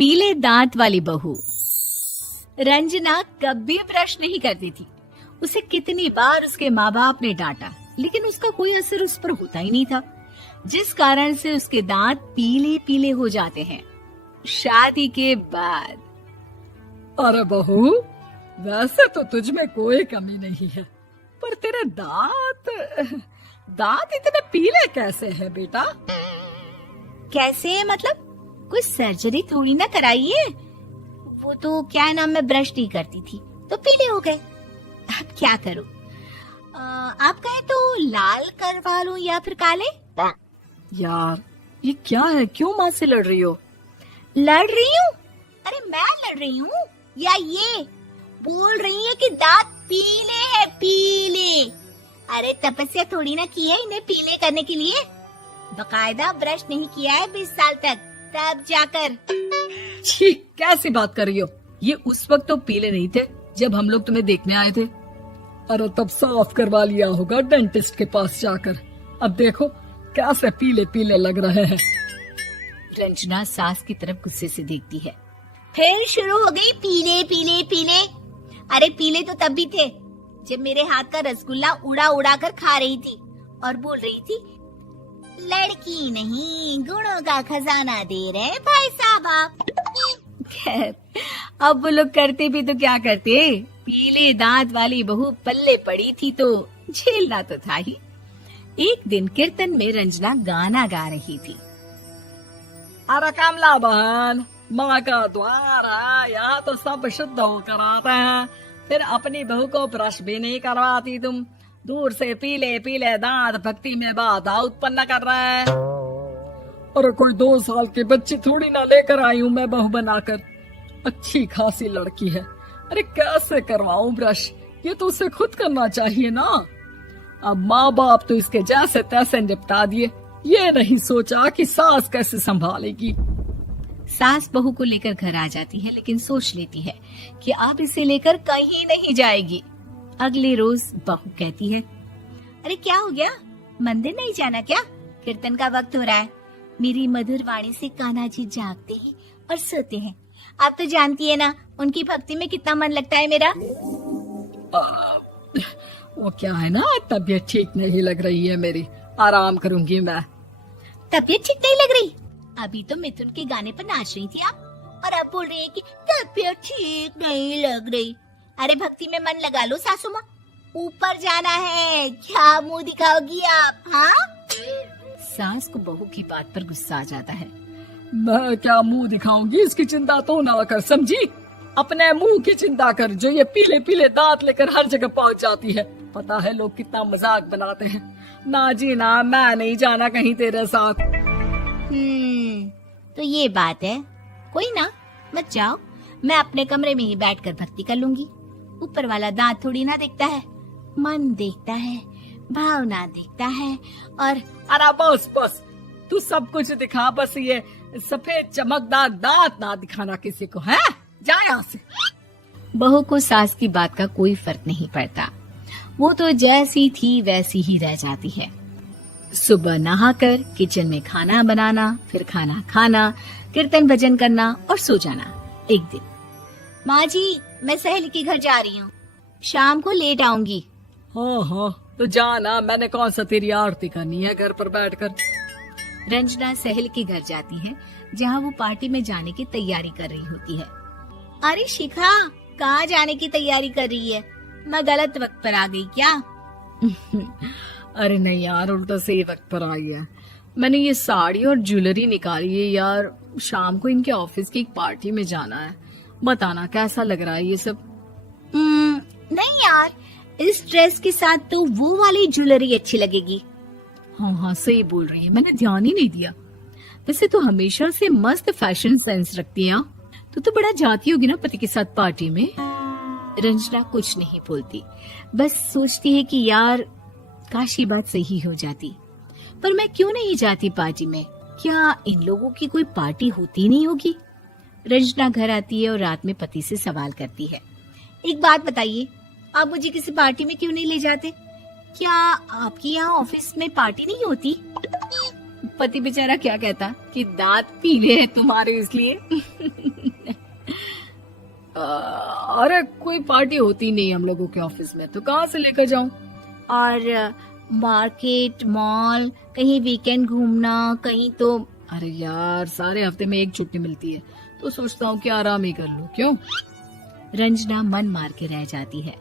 पीले दांत वाली बहू। रंजना कभी ब्रश नहीं करती थी। उसे कितनी बार उसके माँ बाप ने डांटा, लेकिन उसका कोई असर उस पर होता ही नहीं था, जिस कारण से उसके दांत पीले पीले हो जाते हैं। शादी के बाद। अरे बहू, वैसे तो तुझ में कोई कमी नहीं है, पर तेरे दांत इतने पीले कैसे हैं बेटा? कैसे मतलब? कोई सर्जरी थोड़ी ना कराई है। वो तो क्या नाम, मैं ब्रश नहीं करती थी तो पीले हो गए। अब क्या करूं? आप कहें तो लाल करवा लूं या फिर काले? यार ये क्या है, क्यों माँ से लड़ रही हो? लड़ रही हूँ? अरे मैं लड़ रही हूँ या ये बोल रही है कि दांत पीले है, पीले। अरे तपस्या थोड़ी ना की है इन्हें पीले करने के लिए। बकायदा ब्रश नहीं किया है 20 साल तक, तब जाकर। छी, कैसी बात कर रही हो? ये उस वक्त तो पीले नहीं थे जब हम लोग तुम्हें देखने आए थे। अरे तब साफ करवा लिया होगा डेंटिस्ट के पास जाकर। अब देखो कैसे पीले पीले लग रहे हैं। रंजना सास की तरफ गुस्से से देखती है। फिर शुरू हो गई पीले पीले पीले। अरे पीले तो तब भी थे जब मेरे हाथ का रसगुल्ला उड़ा उड़ा कर खा रही थी और बोल रही थी, लड़की नहीं गुणों का खजाना दे रहे भाई साहब आप। खैर, अब वो लोग करते भी तो क्या करते, पीले दांत वाली बहू पल्ले पड़ी थी तो झेलना तो था ही। एक दिन कीर्तन में रंजना गाना गा रही थी। अरे कमला बहन, माँ का द्वार है, यहाँ तो सब शुद्ध होकर आते हैं, फिर अपनी बहू को ब्रश भी नहीं करवाती तुम। दूर से पीले पीले दांत भक्ति में बाधा उत्पन्न कर रहे हैं। अरे कोई 2 साल के बच्ची थोड़ी ना लेकर आई हूँ मैं बहू बनाकर। अच्छी खासी लड़की है, अरे कैसे करवाऊं ब्रश? ये तो उसे खुद करना चाहिए ना। अब माँ बाप तो इसके जैसे तैसे निपटा दिए, ये नहीं सोचा कि सास कैसे संभालेगी। सास बहू को लेकर घर आ जाती है, लेकिन सोच लेती है कि अब इसे लेकर कहीं नहीं जाएगी। अगले रोज बहू कहती है, अरे क्या हो गया, मंदिर नहीं जाना क्या? कीर्तन का वक्त हो रहा है। मेरी मधुर वाणी से कान्हा जी जागते हैं और सोते हैं। आप तो जानती है ना उनकी भक्ति में कितना मन लगता है मेरा। वो क्या है ना, तबीयत ठीक नहीं लग रही है मेरी, आराम करूंगी मैं। तबीयत ठीक नहीं लग रही? अभी तो मिथुन के गाने पर नाच रही थी आप, और अब बोल रही है कि तबीयत ठीक नहीं लग रही। अरे भक्ति में मन लगा लो सासू माँ, ऊपर जाना है, क्या मुंह दिखाओगी आप? हाँ? सास को बहू की बात पर गुस्सा आ जाता है। मैं क्या मुंह दिखाऊंगी, इसकी चिंता तो ना कर, समझी? अपने मुंह की चिंता कर, जो ये पीले पीले दांत लेकर हर जगह पहुंच जाती है। पता है लोग कितना मजाक बनाते हैं। ना जी ना, मैं नहीं जाना कहीं तेरे साथ। तो ये बात है। कोई ना, मत जाओ, मैं अपने कमरे में ही बैठकर भक्ति कर लूंगी। ऊपर वाला दांत थोड़ी ना देखता है, मन देखता है, भावना देखता है। और अरे बस बस, तू सब कुछ दिखा, बस ये सफेद चमकदार दांत ना दिखाना किसी को, है? जा यहाँ से। बहू को सास की बात का कोई फर्क नहीं पड़ता, वो तो जैसी थी वैसी ही रह जाती है। सुबह नहाकर किचन में खाना बनाना, फिर खाना खाना, कीर्तन भजन करना और सो जाना। एक दिन, माँ जी मैं सहेली के घर जा रही हूँ, शाम को लेट आऊंगी। हाँ हाँ तो जाना, मैंने कौन सा तेरी आरती करनी है घर पर बैठकर। रंजना सहेली के घर जाती है, जहाँ वो पार्टी में जाने की तैयारी कर रही होती है। अरे शिखा, कहाँ जाने की तैयारी कर रही है? मैं गलत वक्त पर आ गई क्या? अरे नहीं यार, उल्टा सही वक्त पर आ गया। मैंने ये साड़ी और ज्वेलरी निकाली है यार, शाम को इनके ऑफिस की एक पार्टी में जाना है। बताना कैसा लग रहा है ये सब? नहीं यार, इस ड्रेस के साथ तो वो वाली ज्वेलरी अच्छी लगेगी। हाँ हाँ सही बोल रही है, मैंने ध्यान ही नहीं दिया। वैसे तो हमेशा से मस्त फैशन सेंस रखती है। तो बड़ा जाती होगी ना पति के साथ पार्टी में। रंजना कुछ नहीं बोलती, बस सोचती है कि यार काश ये बात सही हो जाती, पर मैं क्यों नहीं जाती पार्टी में? क्या इन लोगों की कोई पार्टी होती नहीं होगी? रंजना घर आती है और रात में पति से सवाल करती है, एक बात बताइए, आप मुझे किसी पार्टी में क्यों नहीं ले जाते? क्या आपके यहाँ ऑफिस में पार्टी नहीं होती? पति बेचारा क्या कहता कि दांत पीले हैं तुम्हारे इसलिए। अरे कोई पार्टी होती नहीं हम लोगों के ऑफिस में, तो कहाँ से लेकर जाऊं? और मार्केट, मॉल, कहीं वीकेंड घूमना, कहीं तो। अरे यार सारे हफ्ते में एक छुट्टी मिलती है, तो सोचता हूँ कि आराम ही कर लूं। क्यों? रंजना मन मार के रह जाती है।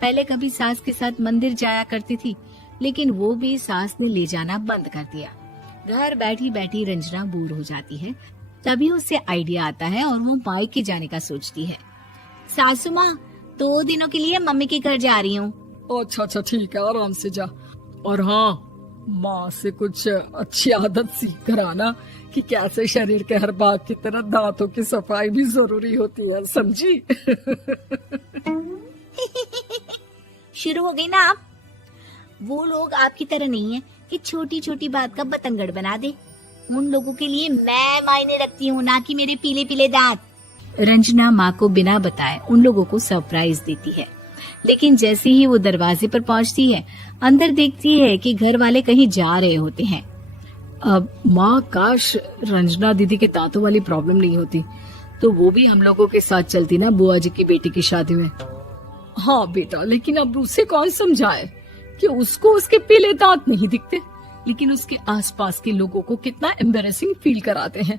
पहले कभी सास के साथ मंदिर जाया करती थी, लेकिन वो भी सास ने ले जाना बंद कर दिया। घर बैठी बैठी रंजना बोर हो जाती है। तभी उसे आइडिया आता है और वो मायके जाने का सोचती है। सासू माँ, 2 दिनों के लिए मम्मी के घर जा रही हूँ। अच्छा ठीक है, आराम से जा। और हाँ, माँ से कुछ अच्छी आदत सीख कर आना कि कैसे शरीर के हर भाग की तरह दांतों की सफाई भी जरूरी होती है, समझी? शुरू हो गई ना आप। वो लोग आपकी तरह नहीं है कि छोटी छोटी बात का बतंगड़ बना दे। उन लोगों के लिए मैं मायने रखती हूँ, ना कि मेरे पीले पीले दांत। रंजना माँ को बिना बताए उन लोगों को सरप्राइज देती है, लेकिन जैसे ही वो दरवाजे पर पहुंचती है, अंदर देखती है कि घर वाले कहीं जा रहे होते हैं। अब माँ, काश रंजना दीदी के दांतों वाली प्रॉब्लम नहीं होती, तो वो भी हम लोगों के साथ चलती ना बुआ जी की बेटी की शादी में। हाँ बेटा, लेकिन अब उसे कौन समझाए कि उसको उसके पीले दांत नहीं दिखते, लेकिन उसके आसपास के लोगों को कितना एम्बैरेसिंग फील कराते हैं।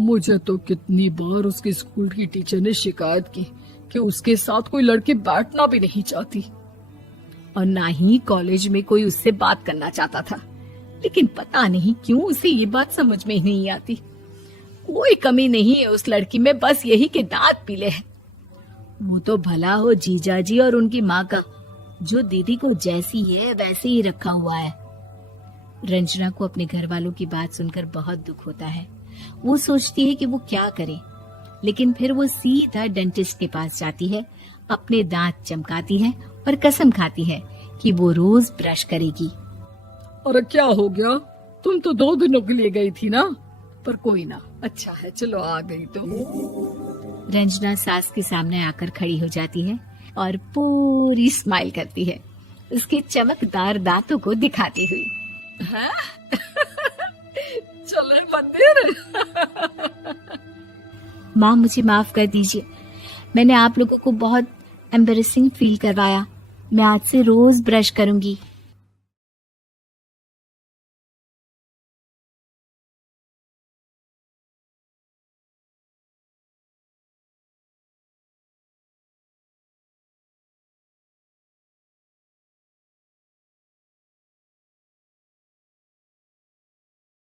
मुझे तो कितनी बार उसके स्कूल की टीचर ने शिकायत की कि उसके साथ कोई लड़की बैठना भी नहीं चाहती, और ना ही कॉलेज में कोई उससे बात करना चाहता था। लेकिन पता नहीं क्यों उसे ये बात समझ में ही नहीं आती। कोई कमी नहीं है उस लड़की में, बस यही कि दांत पीले हैं। वो तो भला हो जीजा जी और उनकी माँ का, जो दीदी को जैसी है वैसे ही रखा हुआ है। रंजना को अपने घर वालों की बात सुनकर बहुत दुख होता है। वो सोचती है कि वो क्या करे, लेकिन फिर वो सीधा डेंटिस्ट के पास जाती है, अपने दांत चमकाती है और कसम खाती है कि वो रोज ब्रश करेगी। अरे क्या हो गया? तुम तो 2 दिनों के लिए गई थी ना, पर कोई ना, अच्छा है, चलो आ गई तो। रंजना सास के सामने आकर खड़ी हो जाती है और पूरी स्माइल करती है, उसके चमकदार दांतों को दिखाती हुई। चले मंदिर। माँ, मुझे माफ कर दीजिए, मैंने आप लोगों को बहुत एम्बैरेसिंग फील करवाया। मैं आज से रोज ब्रश करूंगी।